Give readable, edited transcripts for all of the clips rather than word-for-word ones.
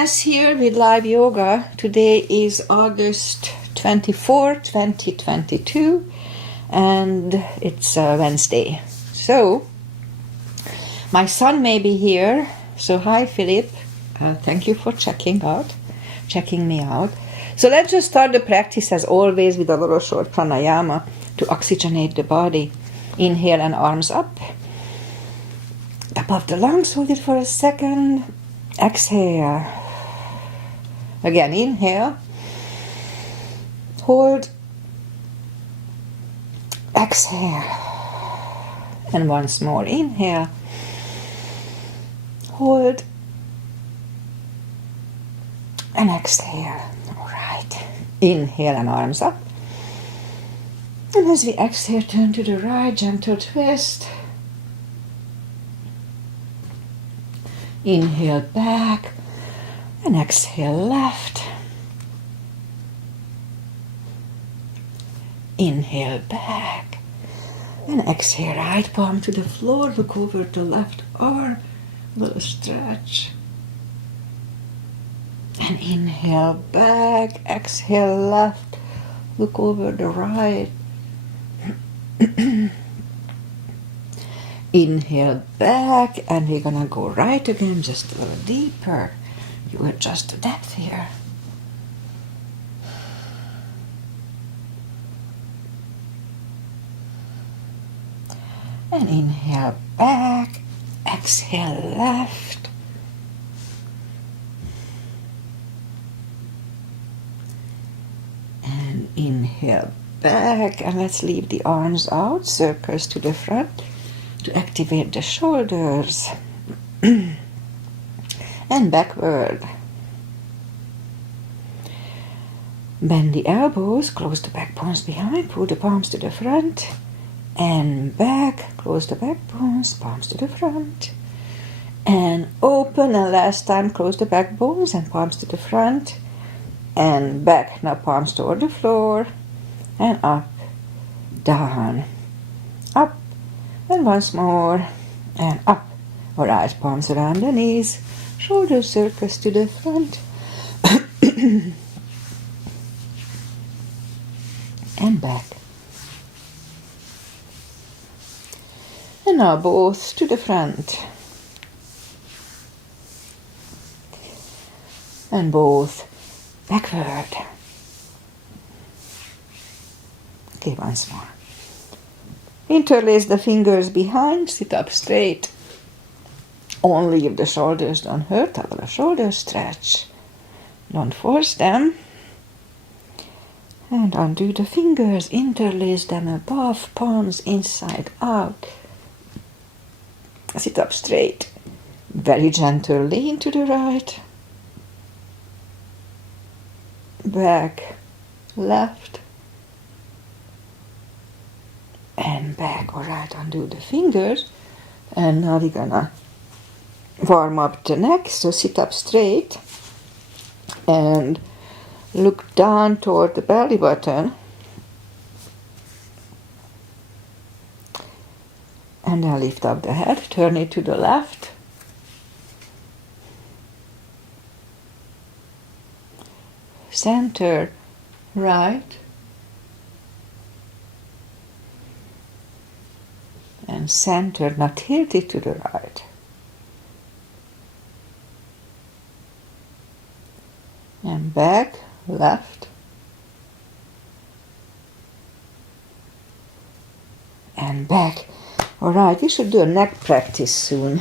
Agnes here with live yoga. Today is August 24, 2022 and it's Wednesday. So my son may be here. So hi Philip, thank you for checking me out. So let's just start the practice as always with a little short pranayama to oxygenate the body. Inhale and arms up above the lungs. Hold it for a second. Exhale. Again, inhale. Hold. Exhale. And once more, inhale. Hold. And exhale. All right. Inhale and arms up. And as we exhale, turn to the right, gentle twist. Inhale back and exhale left. Inhale back and exhale right palm to the floor. Look over the left arm, little stretch. And inhale back, exhale left, look over the right. Inhale back, and we're gonna go right again, just a little deeper. You adjust the depth here. And inhale back, exhale left. And inhale back, and let's leave the arms out, circles to the front. To activate the shoulders and backward. Bend the elbows, close the back bones behind, pull the palms to the front and back, close the back bones, palms to the front and open, and last time close the back bones and palms to the front and back. Now palms toward the floor and up, down, up. And once more, and up. All right, palms around the knees, shoulder circles to the front. And back. And now both to the front. And both backward. Okay, once more. Interlace the fingers behind, sit up straight. Only if the shoulders don't hurt, a little shoulder stretch. Don't force them. And undo the fingers, interlace them above, palms inside out. Sit up straight. Very gentle, lean to the right. Back, left. And back. All right, undo the fingers. And now we're gonna warm up the neck. So sit up straight and look down toward the belly button. And then lift up the head, turn it to the left. Center, right. And center, not tilted to the right. And back, left. And back. All right, we should do a neck practice soon,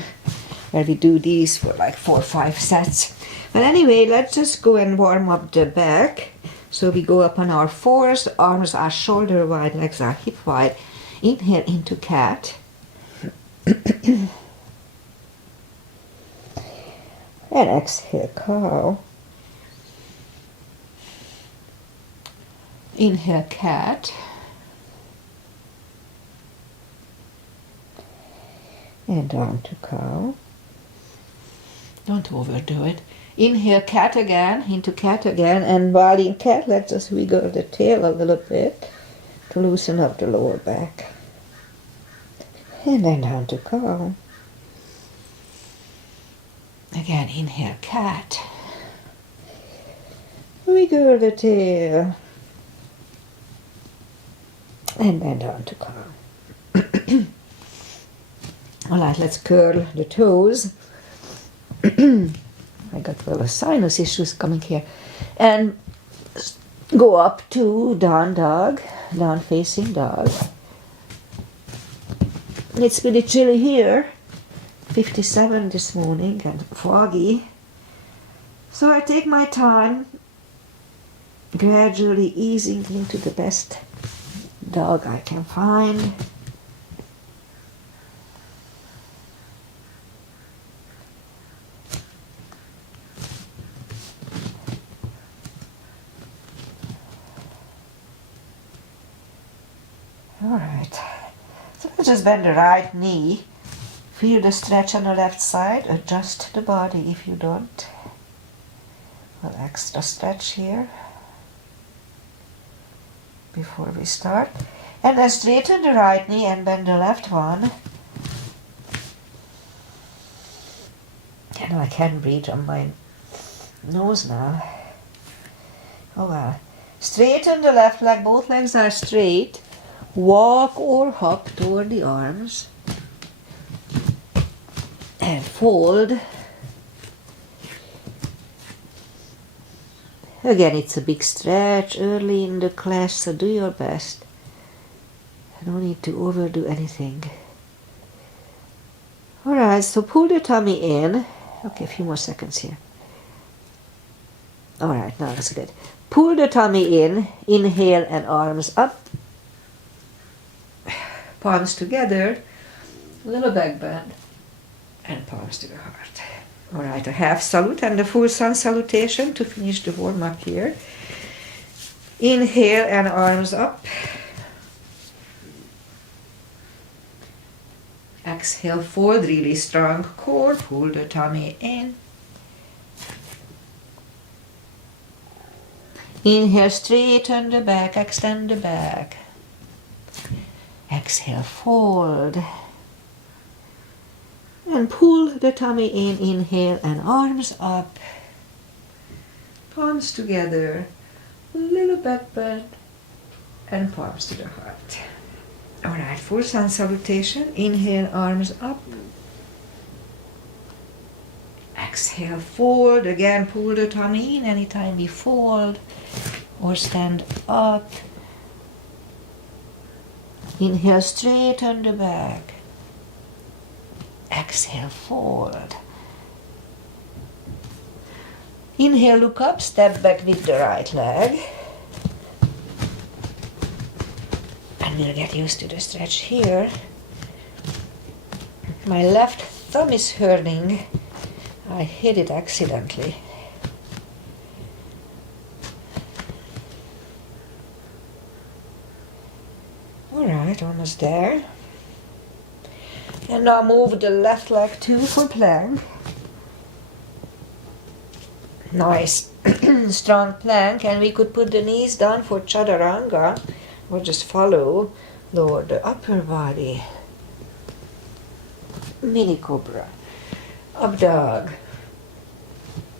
where we do these for like 4 or 5 sets. But anyway, let's just go and warm up the back. So we go up on our fours, arms are shoulder wide, legs are hip wide. Inhale into cat. And exhale, cow. Inhale, cat. And down to cow. Don't overdo it. Inhale, cat again, into cat again. And while in cat, let's just wiggle the tail a little bit to loosen up the lower back. And then down to cow. Again, inhale, cat. wiggle the tail, and bend down to calm. Alright, let's curl the toes. I got a lot of sinus issues coming here. And go up to down dog, down facing dog. It's pretty chilly here, 57 this morning and foggy. So I take my time, gradually easing into the best dog I can find. Alright, so let's just bend the right knee, feel the stretch on the left side, adjust the body if you don't. Well, extra stretch here before we start. And then straighten the right knee and bend the left one. And I can breathe on my nose now. Oh well. Straighten the left leg, both legs are straight. Walk or hop toward the arms. And fold. Again, it's a big stretch early in the class, so do your best. No need to overdo anything. Alright, so pull the tummy in. Okay, a few more seconds here. Alright, now that's good. Pull the tummy in, inhale and arms up. Palms together, little back bend, and palms to the heart. Alright, a half salute and the full sun salutation to finish the warm up here. Inhale and arms up. Exhale, fold, really strong core, pull the tummy in. Inhale, straighten the back, extend the back. Exhale, fold. And pull the tummy in, inhale and arms up. Palms together, a little back bend, and palms to the heart. Alright, full sun salutation. Inhale, arms up. Exhale, fold. Again, pull the tummy in anytime we fold or stand up. Inhale, straighten the back. Exhale, fold. Inhale, look up, step back with the right leg. And we'll get used to the stretch here. My left thumb is hurting. I hit it accidentally. Alright, almost there. And now move the left leg too for plank. Nice strong plank, and we could put the knees down for chaturanga or just follow, lower the upper body. Mini cobra. Up dog.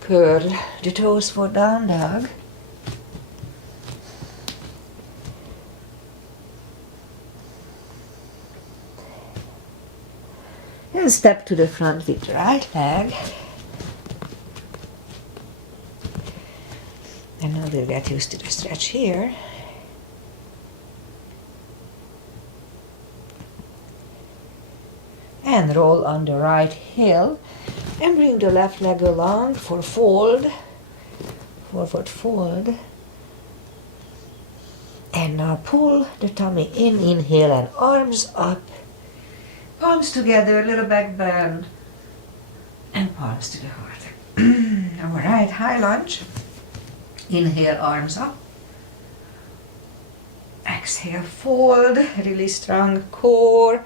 Curl the toes for down dog. And step to the front with the right leg. And now we'll get used to the stretch here. And roll on the right heel. And bring the left leg along for fold. Forward fold. And now pull the tummy in, inhale and arms up. Palms together, little back bend, and palms to the heart. Alright, high lunge. Inhale, arms up. Exhale, fold, really strong core.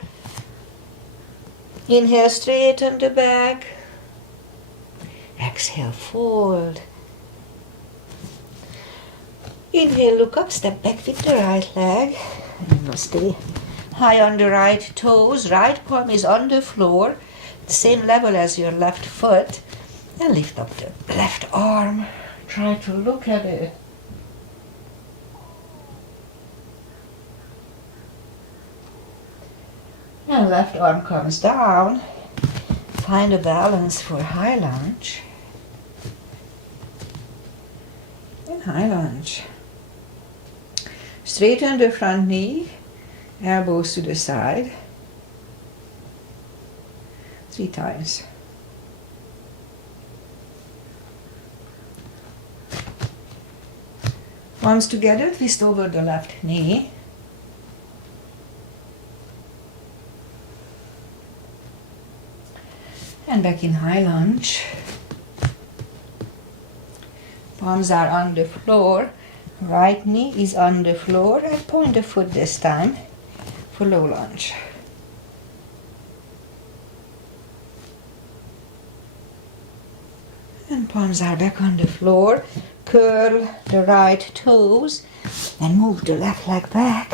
Inhale, straighten the back. Exhale, fold. Inhale, look up, step back with the right leg. And now stay high on the right toes, right palm is on the floor, the same level as your left foot, and lift up the left arm. Try to look at it. left arm comes down, find a balance for high lunge. And high lunge. Straighten the front knee, elbows to the side. 3 times. Palms together, twist over the left knee. And back in high lunge. Palms are on the floor. Right knee is on the floor. And point the foot this time for low lunge. And palms are back on the floor. Curl the right toes and move the left leg back.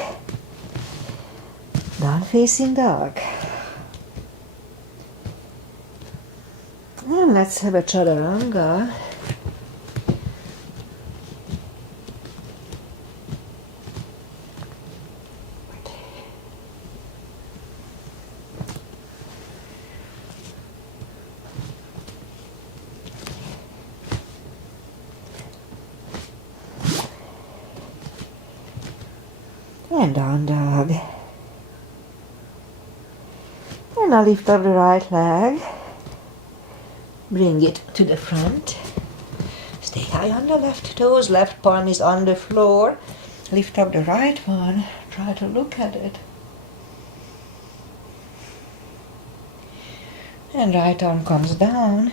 Down facing dog. And let's have a chaturanga. And down dog. And now lift up the right leg. Bring it to the front. Stay high on the left toes. Left palm is on the floor. Lift up the right one. Try to look at it. And right arm comes down.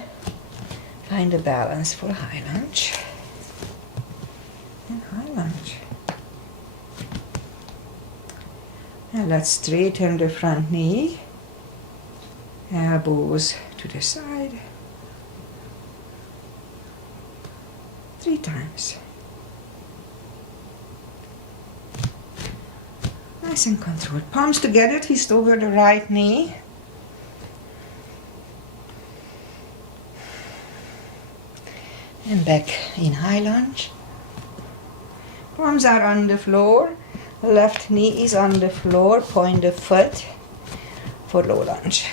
Find a balance for high lunge. And high lunge. And let's straighten the front knee. Elbows to the side. 3 times. Nice and controlled. Palms together, twist over the right knee. And back in high lunge. Palms are on the floor. Left knee is on the floor. Point the foot for low lunge.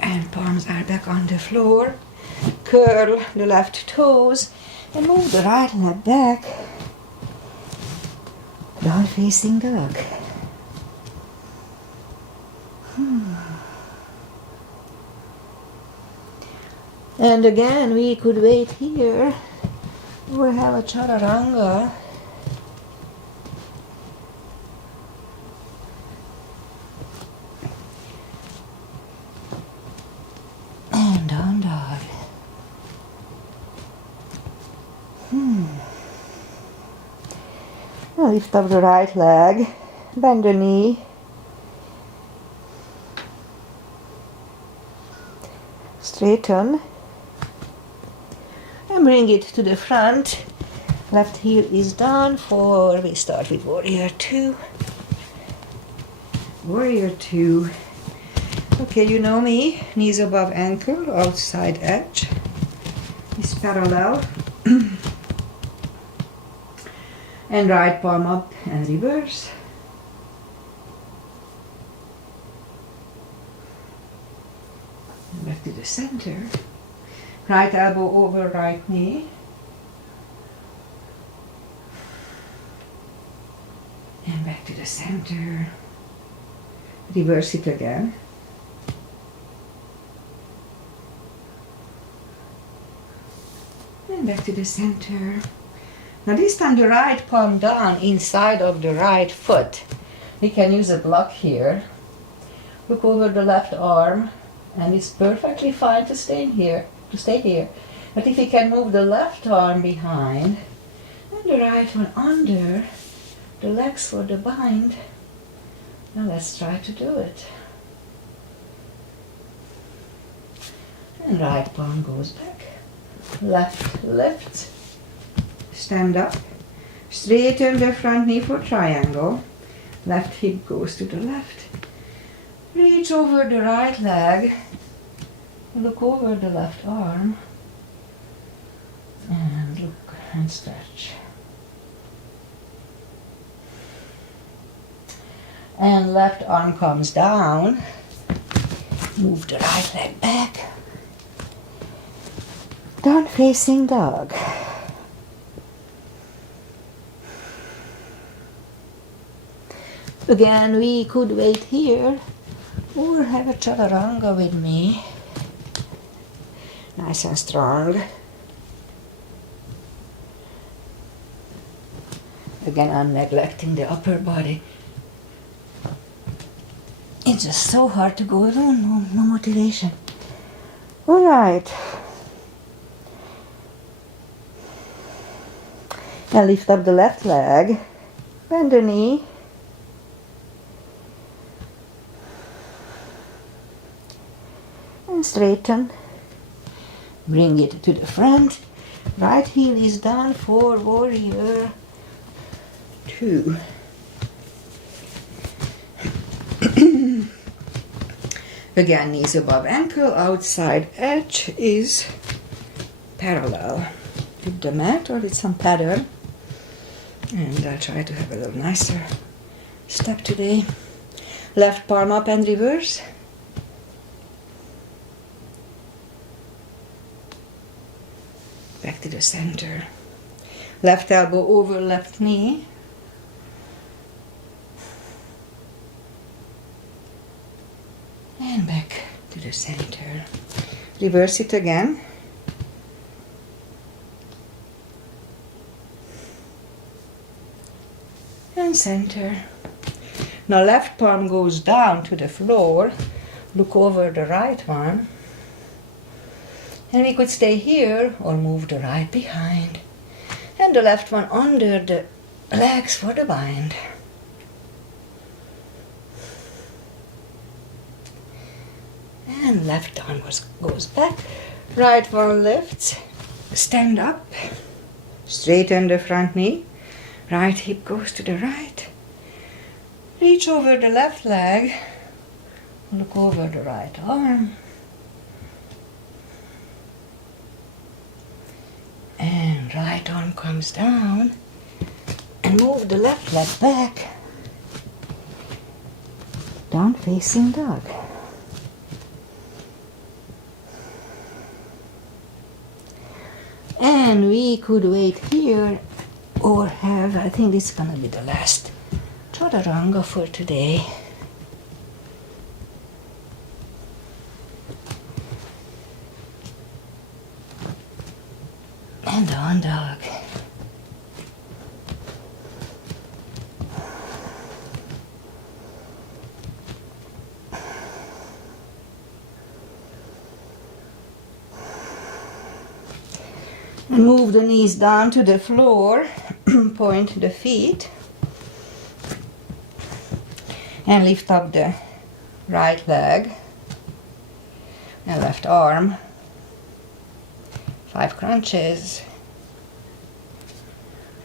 And palms are back on the floor. Curl the left toes and move the right leg back. Down facing dog. And again, we could wait here. We'll have a chaturanga. And down dog. Now lift up the right leg. Bend the knee. Straighten. And bring it to the front. Left heel is down for, we start with warrior 2. Warrior 2. Okay, you know me. Knees above ankle, outside edge is parallel. And right palm up and reverse. And back to the center. Right elbow over right knee. And back to the center. Reverse it again. And back to the center. Now this time the right palm down inside of the right foot. We can use a block here. Look over the left arm, and it's perfectly fine to stay here. But if you can move the left arm behind and the right one under the legs for the bind, now let's try to do it. And right palm goes back. Left lift. Stand up. Straighten the front knee for triangle. Left hip goes to the left. Reach over the right leg. Look over the left arm. And look and stretch. And left arm comes down. Move the right leg back. Down facing dog. Again, we could wait here or have a chaturanga with me. Nice and strong. Again, I'm neglecting the upper body. It's just so hard to go alone, no motivation. All right. Now lift up the left leg, bend the knee. And straighten. Bring it to the front. Right heel is down for warrior 2. Again, knees above ankle, outside edge is parallel with the mat or with some pattern. And I'll try to have a little nicer step today. Left palm up and reverse. Back to the center. Left elbow over left knee. And back to the center. Reverse it again. And center. Now left palm goes down to the floor. Look over the right one. And we could stay here or move the right behind. And the left one under the legs for the bind. And left arm goes back. Right one lifts. Stand up. Straighten the front knee. Right hip goes to the right. Reach over the left leg. Look over the right arm. And right arm comes down. And move the left leg back. Down facing dog. And we could wait here or have, I think this is going to be the last chaturanga for today. And down dog. Move the knees down to the floor, point the feet, and lift up the right leg and left arm. 5 crunches,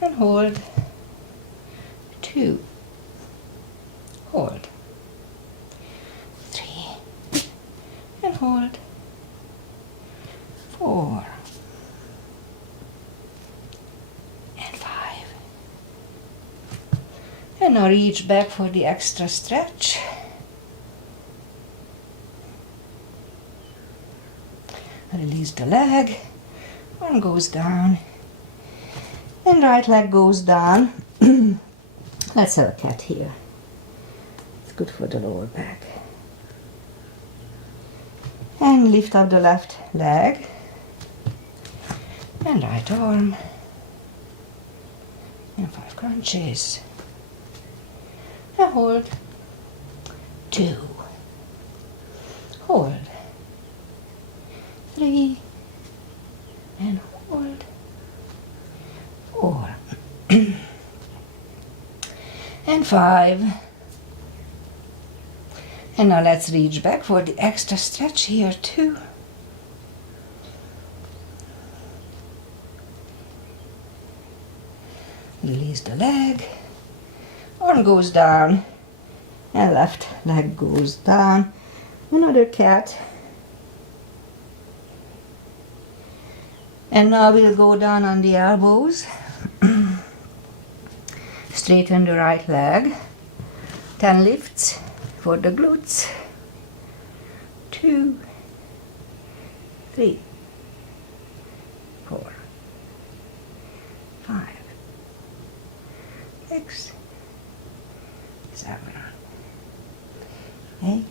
and hold. 2, hold. 3, and hold. 4. And now reach back for the extra stretch. Release the leg. Arm goes down. And right leg goes down. Let's have a cat here. It's good for the lower back. And lift up the left leg. And right arm. And 5 crunches. And hold. 2. Hold. 3. And hold. 4. And 5. And now let's reach back for the extra stretch here too. Release the leg. Arm goes down and left leg goes down. Another cat. And now we'll go down on the elbows. Straighten the right leg. 10 lifts for the glutes. 2, 3, 4, 5, 6, 7, 8,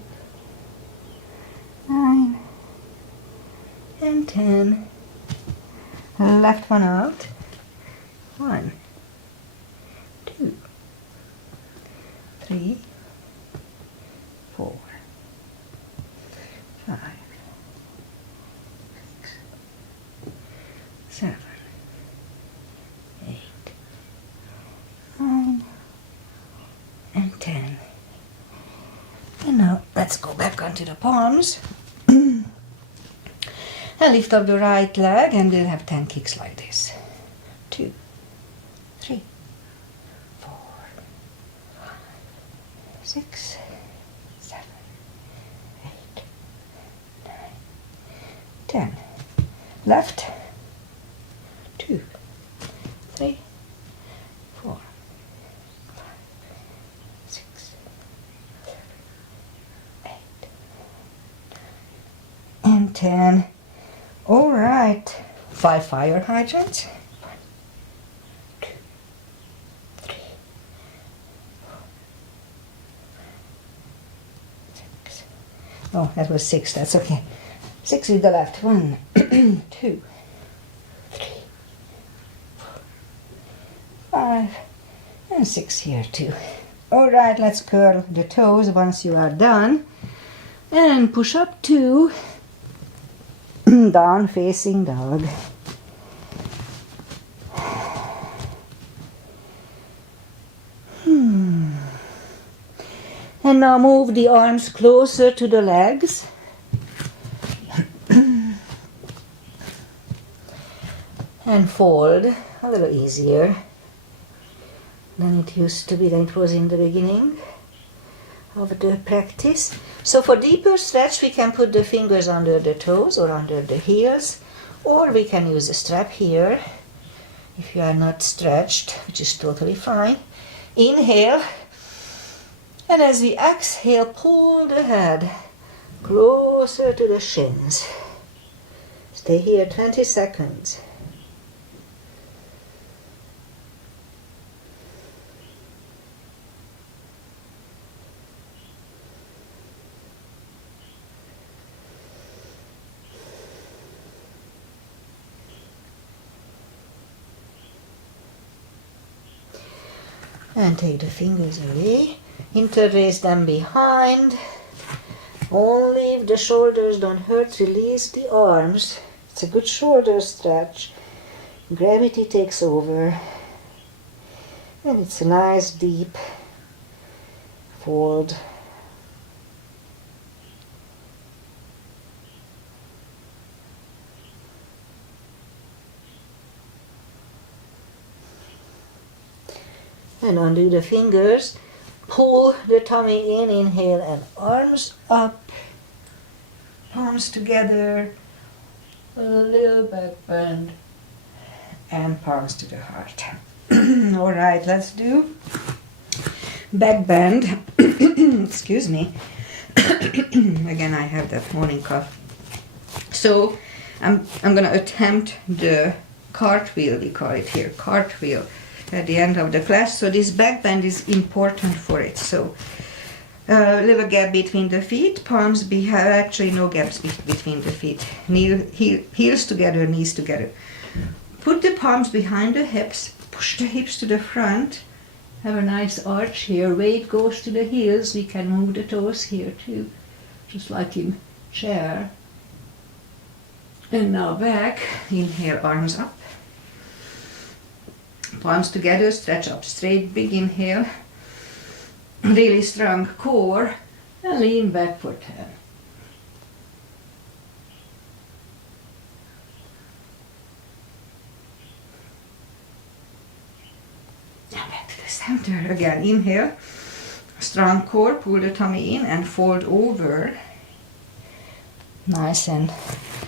9, and 10. Left one out. 1, 2, 3, 4, 5, 6, 7, 8, 9, and 10. And now let's go back onto the palms. And lift up the right leg, and we'll have 10 kicks like this. 2, 3, 4, 5, 6, 7, 8, 9, 10. Left. 2, 3, 4, 5, 6, 7, 8, 9, and 10. All right. 5 fire hydrants. 1, 2, 3, 4, 5, 6. Oh, that was 6. That's okay. 6 with the left. 1, 2, 3, 4, 5, and 6 here too. All right. Let's curl the toes once you are done, and push up 2. Down facing dog. And now move the arms closer to the legs. And fold a little easier than it used to be, than it was in the beginning of the practice. So for deeper stretch, we can put the fingers under the toes or under the heels, or we can use a strap here if you are not stretched, which is totally fine. Inhale, and as we exhale, pull the head closer to the shins. Stay here 20 seconds. And take the fingers away, interlace them behind. Only if the shoulders don't hurt, release the arms. It's a good shoulder stretch. Gravity takes over. And it's a nice deep fold. And undo the fingers, pull the tummy in, inhale, and arms up, palms together, a little back bend, and palms to the heart. All right, let's do back bend. Excuse me. Again, I have that morning cough. So I'm going to attempt the cartwheel, we call it here, cartwheel, at the end of the class. So this back bend is important for it. So a little gap between the feet, palms actually no gaps between the feet. Heels together, knees together. Put the palms behind the hips, push the hips to the front. Have a nice arch here. Weight goes to the heels. We can move the toes here too, just like in chair. And now back. Inhale, arms up. Palms together, stretch up straight, big inhale. Really strong core, and lean back for 10. Now back to the center. Again, inhale, strong core, pull the tummy in and fold over. Nice, and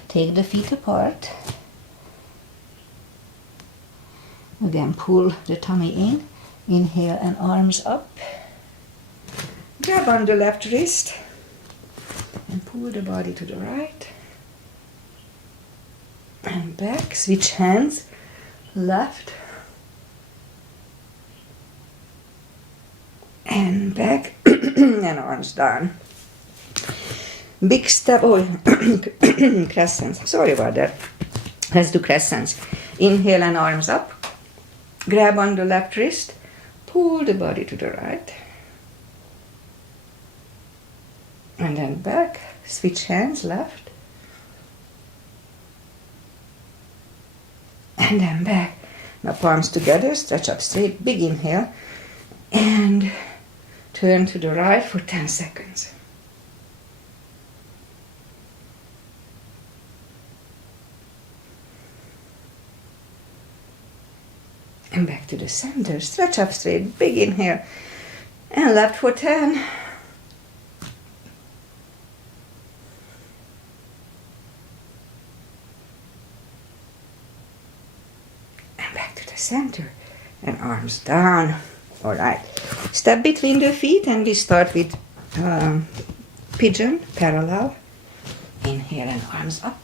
take the feet apart. Again, pull the tummy in, inhale and arms up. Grab on the left wrist and pull the body to the right and back. Switch hands, left and back and arms down. Big step, crescents, sorry about that. Let's do crescents. Inhale and arms up. Grab on the left wrist, pull the body to the right. And then back, switch hands, left. And then back. Now palms together, stretch up straight, big inhale. And turn to the right for 10 seconds. And back to the center, stretch up straight, big inhale. And left for 10. And back to the center. And arms down. All right. Step between the feet and we start with pigeon, parallel. Inhale and arms up.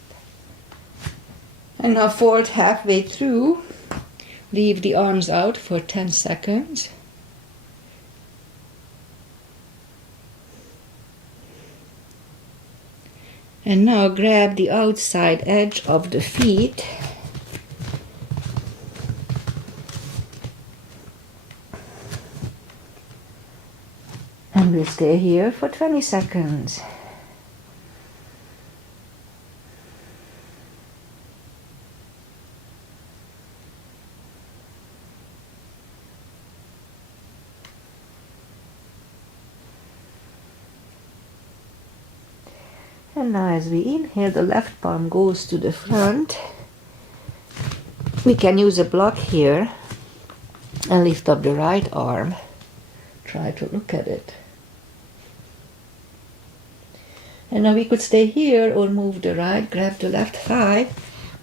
And now fold halfway through. Leave the arms out for 10 seconds. And now grab the outside edge of the feet. And we'll stay here for 20 seconds. And now as we inhale, the left palm goes to the front. We can use a block here and lift up the right arm. Try to look at it. And now we could stay here or move the right, grab the left thigh,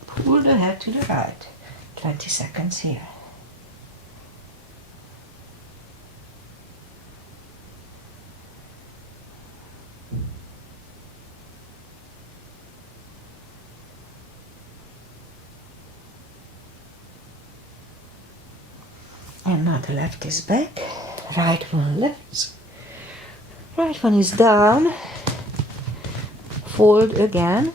pull the head to the right. 20 seconds here. And now the left is back, right one lifts, right one is down, fold again,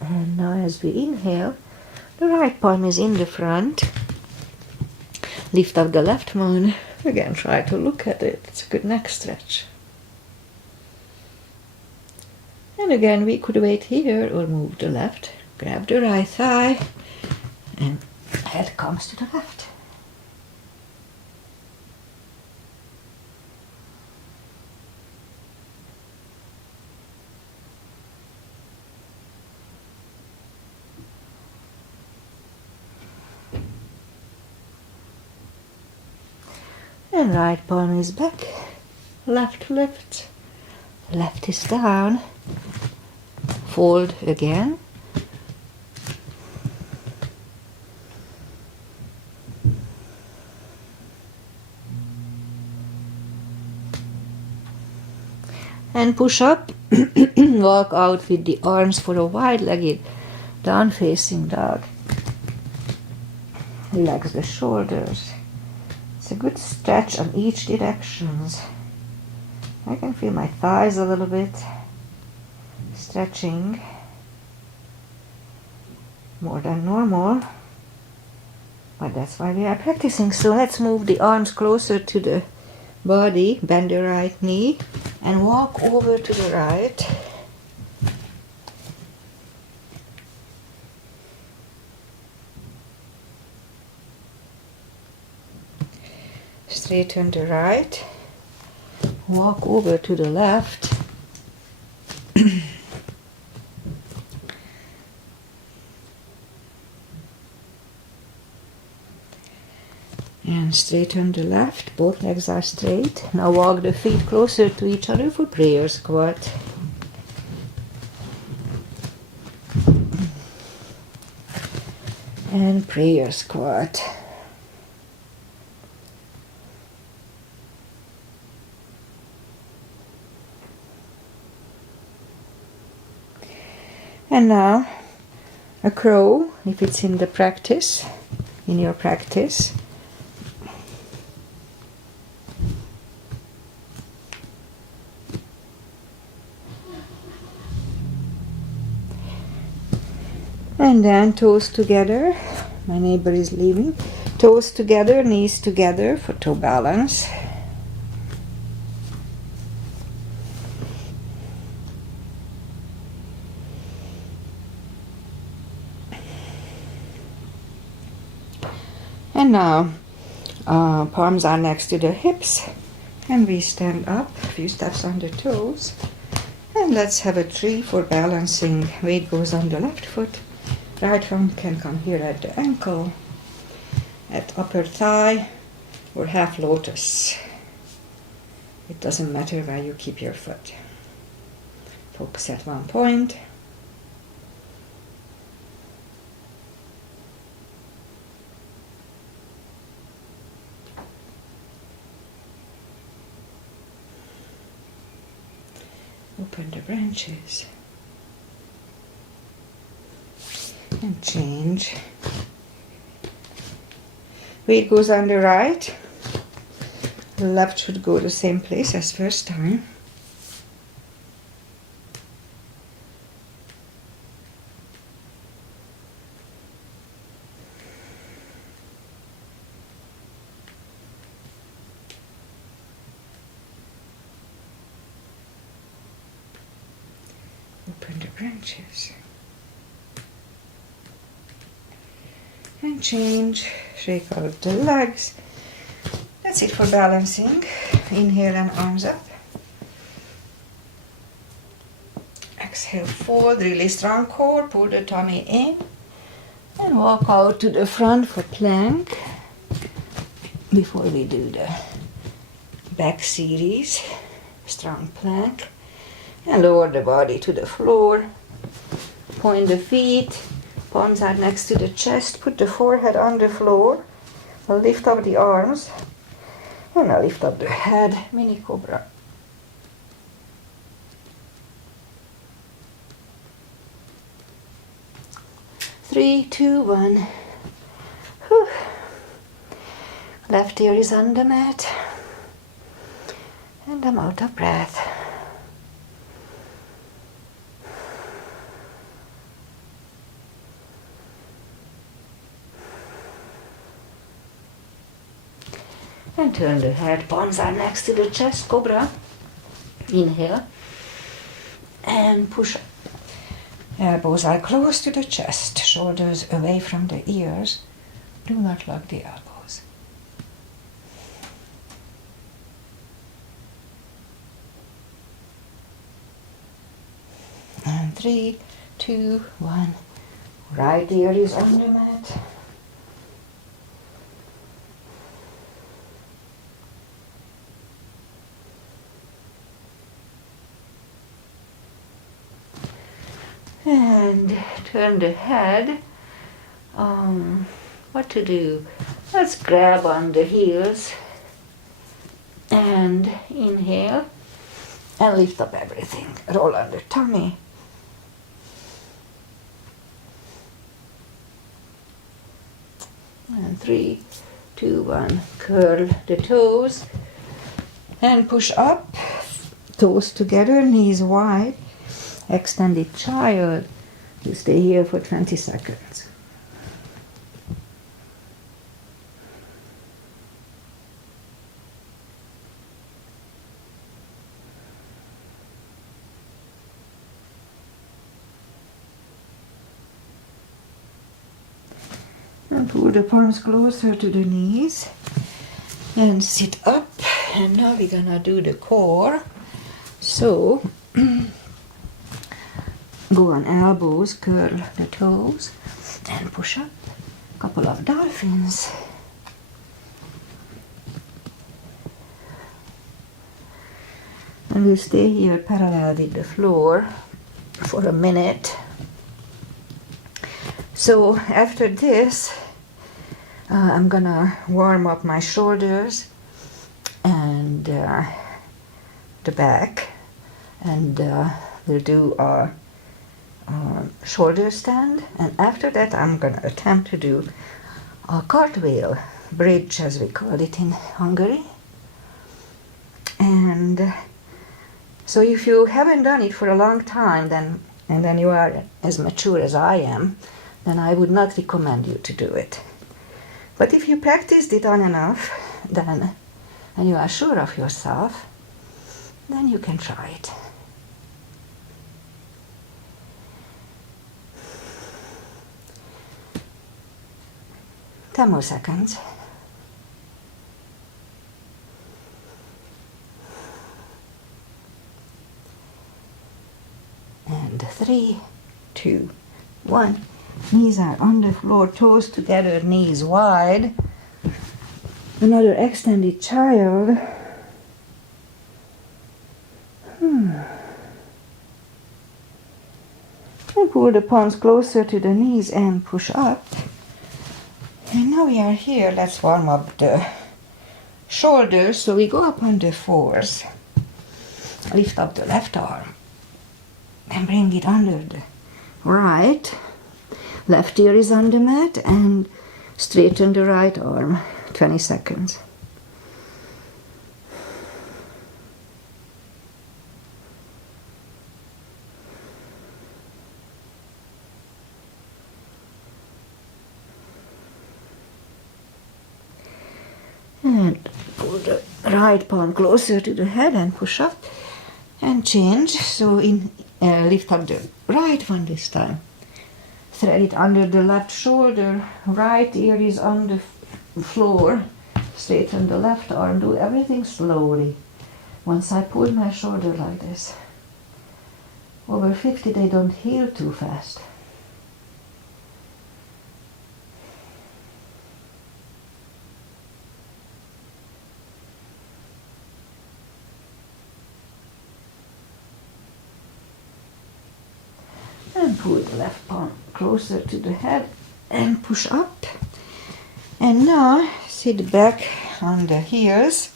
and now as we inhale, the right palm is in the front, lift up the left one, again try to look at it, it's a good neck stretch. And again, we could wait here or move the left. Grab the right thigh and head comes to the left. And right palm is back, left lifts, left is down. Fold again. And push up. Walk out with the arms for a wide-legged down-facing dog. Relax the shoulders. It's a good stretch on each directions. I can feel my thighs a little bit. Stretching more than normal, but that's why we are practicing. So let's move the arms closer to the body, bend the right knee and walk over to the right. Straighten the right, walk over to the left. And straighten the left, both legs are straight. Now walk the feet closer to each other for prayer squat. and prayer squat. And now a crow, if it's in the practice, in your practice. And then toes together. My neighbor is leaving. Toes together, knees together for toe balance. And now palms are next to the hips, and we stand up, a few steps on the toes. And let's have a tree for balancing. Weight goes on the left foot. Right arm can come here at the ankle, at upper thigh, or half lotus. It doesn't matter where you keep your foot. Focus at one point. Open the branches. And change. Weight goes on the right. The left should go the same place as first time. Open the branches. And change, shake out the legs. That's it for balancing. Inhale and arms up. Exhale, fold, really strong core, pull the tummy in. And walk out to the front for plank. Before we do the back series, strong plank. And lower the body to the floor. Point the feet. Palms are next to the chest. Put the forehead on the floor. I'll lift up the arms. And I'll lift up the head. Mini Cobra. Three, two, one. Whew. Left ear is on the mat. And I'm out of breath. And turn the head, palms are next to the chest, Cobra. Inhale. And push up. Elbows are close to the chest, shoulders away from the ears. Do not lock the elbows. And 3, 2, 1. Right ear is on the mat. And turn the head. What to do? Let's grab on the heels and inhale and lift up everything. Roll on the tummy. And 3, 2, 1. Curl the toes and push up. Toes together, knees wide. Extended child. You stay here for 20 seconds. And pull the palms closer to the knees. And sit up. And now we're gonna do the core. So, go on elbows, curl the toes, and push up. Couple of dolphins. And we'll stay here parallel with the floor for a minute. So after this, I'm gonna warm up my shoulders and the back, and we'll do a shoulder stand, and after that I'm gonna attempt to do a cartwheel bridge, as we call it in Hungary. And so if you haven't done it for a long time, and then you are as mature as I am, then I would not recommend you to do it. But if you practiced it on enough, then, and you are sure of yourself, then you can try it. Ten more seconds. And 3, 2, 1. Knees are on the floor, toes together, knees wide. Another extended child. And pull the palms closer to the knees and push up. And now we are here. Let's warm up the shoulders. So we go up on the fours. Lift up the left arm and bring it under the right. Left ear is on the mat, and straighten the right arm. 20 seconds. And pull the right palm closer to the head and push up and change. So lift up the right one this time. Thread it under the left shoulder. Right ear is on the floor. Straighten the left arm. Do everything slowly. Once I pull my shoulder like this, over 50 they don't heal too fast. And pull the left palm closer to the head and push up. And now sit back on the heels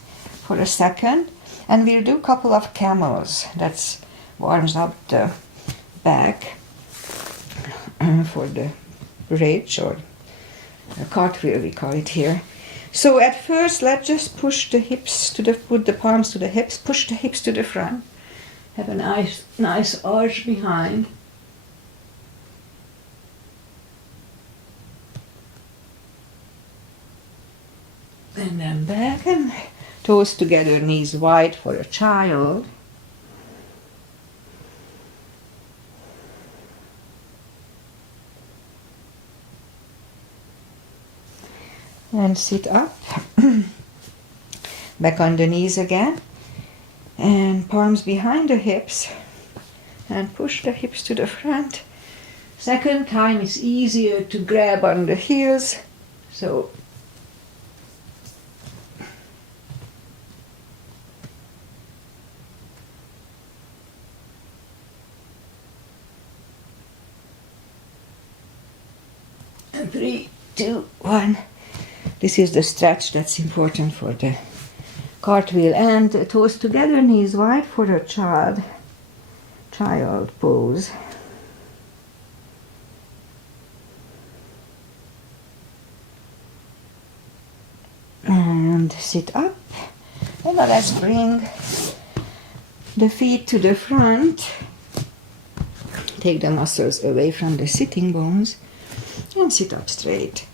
for a second, and we'll do a couple of camels. That warms up the back for the bridge, or a cartwheel we call it here. So at first, let's just push the hips put the palms to the hips, push the hips to the front. Have a nice arch behind. And then back, and toes together, knees wide for a child. And sit up. Back on the knees again. And palms behind the hips. And push the hips to the front. Second time it's easier to grab on the heels. So and 3, 2, 1. This is the stretch that's important for the cartwheel. And toes together, knees wide for a child pose. And sit up. And now let's bring the feet to the front. Take the muscles away from the sitting bones and sit up straight.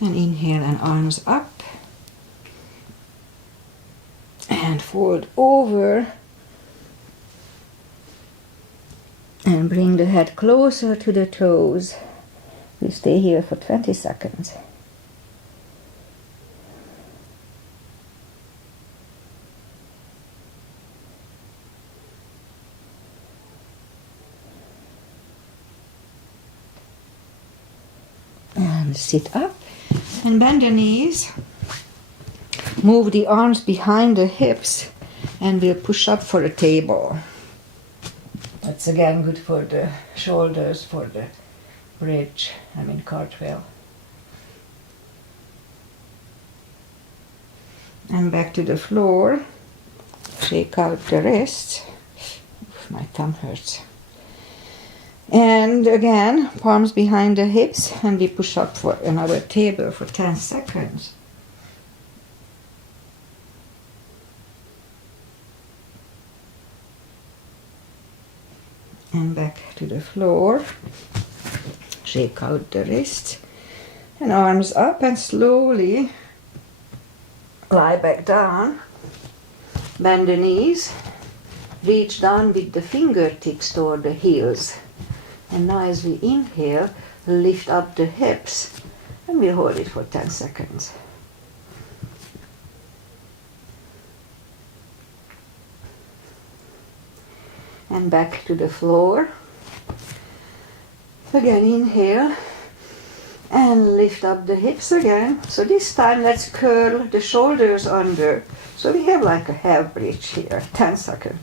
And inhale and arms up. And fold over. And bring the head closer to the toes. We stay here for 20 seconds. And sit up and bend the knees. Move the arms behind the hips, and we'll push up for a table. A That's again good for the shoulders, for the bridge, cartwheel. And back to the floor. Shake out the wrists. My thumb hurts. And again, palms behind the hips, and we push up for another table for 10 seconds. And back to the floor. Shake out the wrists. And arms up, and slowly lie back down. Bend the knees. Reach down with the fingertips toward the heels. And now as we inhale, lift up the hips, and we'll hold it for 10 seconds. And back to the floor. Again, inhale, and lift up the hips again. So this time let's curl the shoulders under. So we have like a half bridge here, 10 seconds.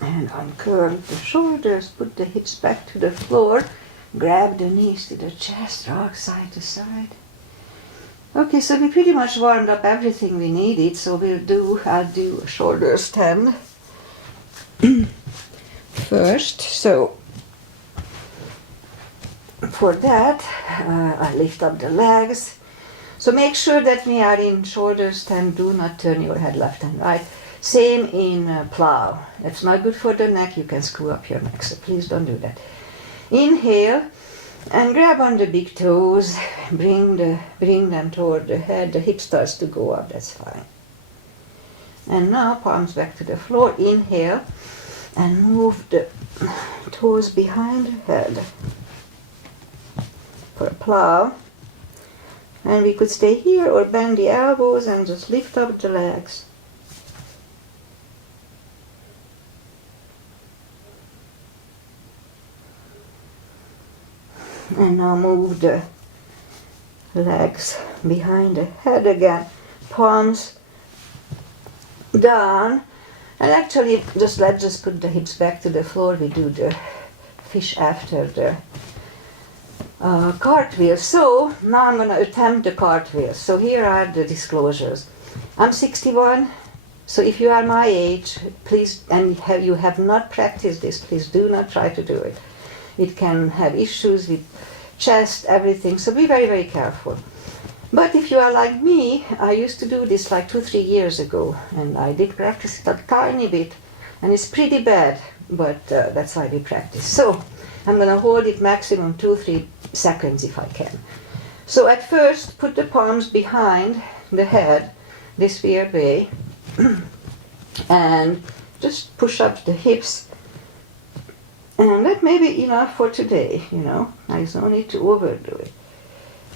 And uncurl the shoulders, put the hips back to the floor, grab the knees to the chest, rock side to side. Okay, so we pretty much warmed up everything we needed, so I'll do a shoulder stand first. So for that, I lift up the legs. So make sure that we are in shoulder stand, do not turn your head left and right. Same in plow. It's not good for the neck, you can screw up your neck, so please don't do that. Inhale and grab on the big toes, bring them toward the head, the hip starts to go up, that's fine. And now palms back to the floor, inhale and move the toes behind the head for a plow. And we could stay here or bend the elbows and just lift up the legs. And now move the legs behind the head again, palms down, and actually let's just put the hips back to the floor. We do the fish after the cartwheel. So now I'm going to attempt the cartwheel. So here are the disclosures. I'm 61, so if you are my age, please, and you have not practiced this, please do not try to do it. It can have issues with chest, everything, so be very, very careful. But if you are like me, I used to do this like 2-3 years ago, and I did practice it a tiny bit, and it's pretty bad, but that's why we practice. So I'm going to hold it maximum 2-3 seconds if I can. So at first, put the palms behind the head, this weird way, and just push up the hips. And that may be enough for today, There's no need to overdo it.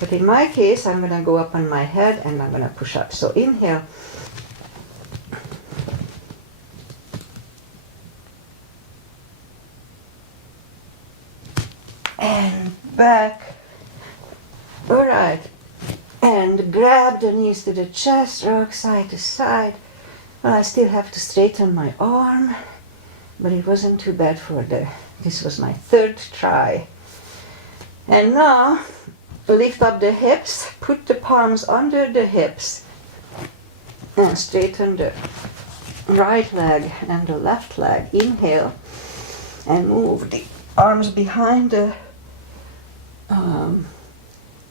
But in my case, I'm going to go up on my head and I'm going to push up. So inhale. And back. All right. And grab the knees to the chest, rock side to side. Well, I still have to straighten my arm, but it wasn't too bad this was my 3rd try. And now, lift up the hips, put the palms under the hips, and straighten the right leg and the left leg. Inhale, and move the arms behind the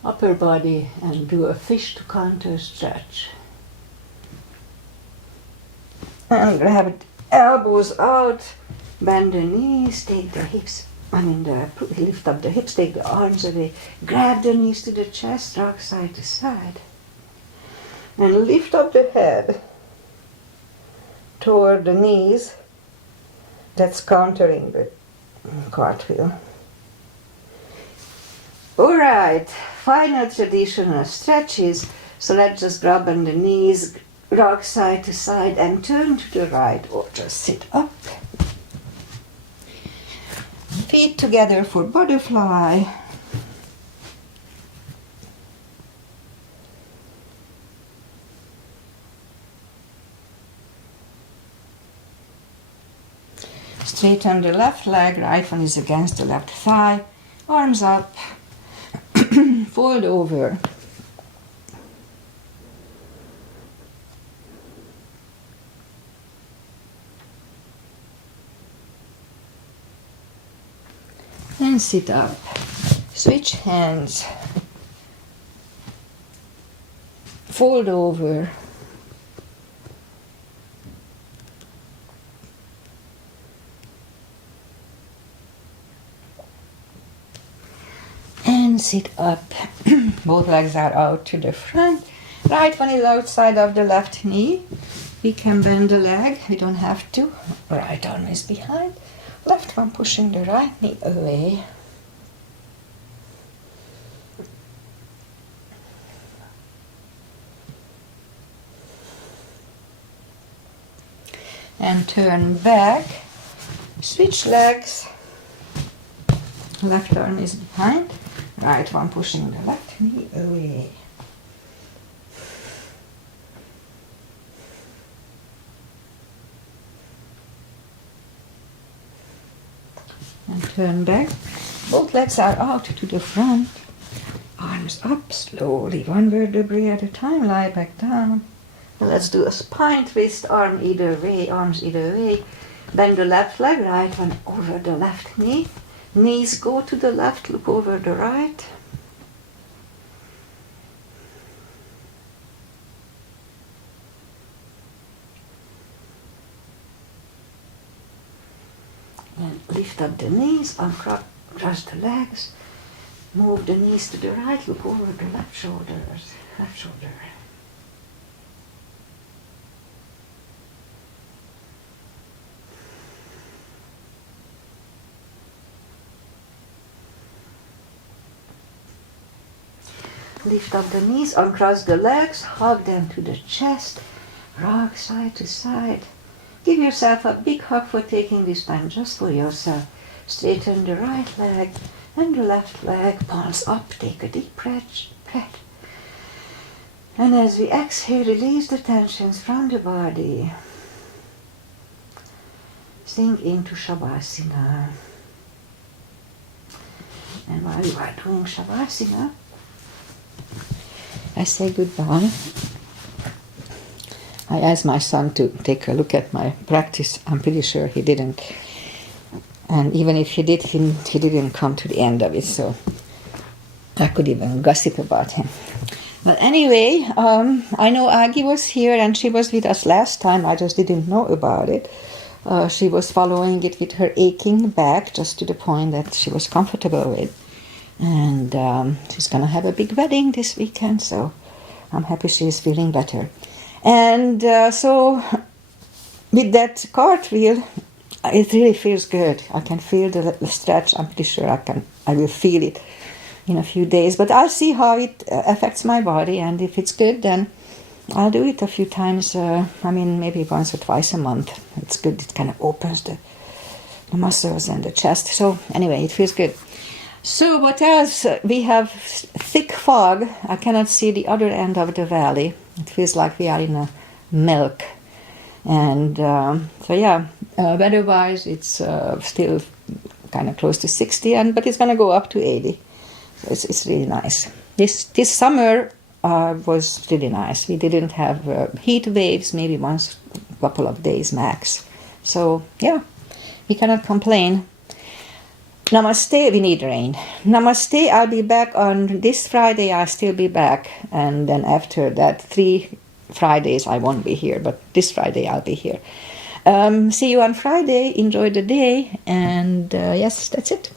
upper body and do a fish to counter stretch. And grab the elbows out. Bend the knees, take the hips, lift up the hips, take the arms away, grab the knees to the chest, rock side to side. And lift up the head toward the knees. That's countering the cartwheel. Alright, final traditional stretches. So let's just grab on the knees, rock side to side, and turn to the right, or just sit up. Feet together for butterfly. Straighten the left leg, right one is against the left thigh, arms up, fold over. And sit up. Switch hands. Fold over. And sit up. Both legs are out to the front. Right one is outside of the left knee. We can bend the leg. We don't have to. Right arm is behind. Left one pushing the right knee away. And turn back. Switch legs. Left arm is behind. Right one pushing the left knee away. And turn back. Both legs are out to the front. Arms up slowly, one vertebrae at a time, lie back down. And let's do a spine twist, arm either way, arms either way. Bend the left leg, right one over the left knee. Knees go to the left, look over the right. And lift up the knees, uncross the legs, move the knees to the right, look over the left shoulder. Lift up the knees, uncross the legs, hug them to the chest, rock side to side. Give yourself a big hug for taking this time just for yourself. Straighten the right leg and the left leg, palms up, take a deep breath. And as we exhale, release the tensions from the body. Sink into Shavasana. And while you are doing Shavasana, I say goodbye. I asked my son to take a look at my practice. I'm pretty sure he didn't. And even if he did, he didn't come to the end of it, so I could even gossip about him. But anyway, I know Aggie was here and she was with us last time. I just didn't know about it. She was following it with her aching back, just to the point that she was comfortable with. And she's going to have a big wedding this weekend, so I'm happy she's feeling better. And so with that cartwheel, it really feels good. I can feel the stretch. I'm pretty sure I will feel it in a few days. But I'll see how it affects my body, and if it's good, then I'll do it a few times. Maybe once or twice a month. It's good. It kind of opens the muscles and the chest. So anyway, it feels good. So what else? We have thick fog. I cannot see the other end of the valley. It feels like we are in a milk. And weather-wise, it's still kind of close to 60, but it's going to go up to 80. So it's really nice. This summer was really nice. We didn't have heat waves, maybe once a couple of days max. So yeah, we cannot complain. Namaste, we need rain. Namaste, I'll be back on this Friday, I'll still be back. And then after that, 3 Fridays I won't be here, but this Friday I'll be here. See you on Friday, enjoy the day, and yes, that's it.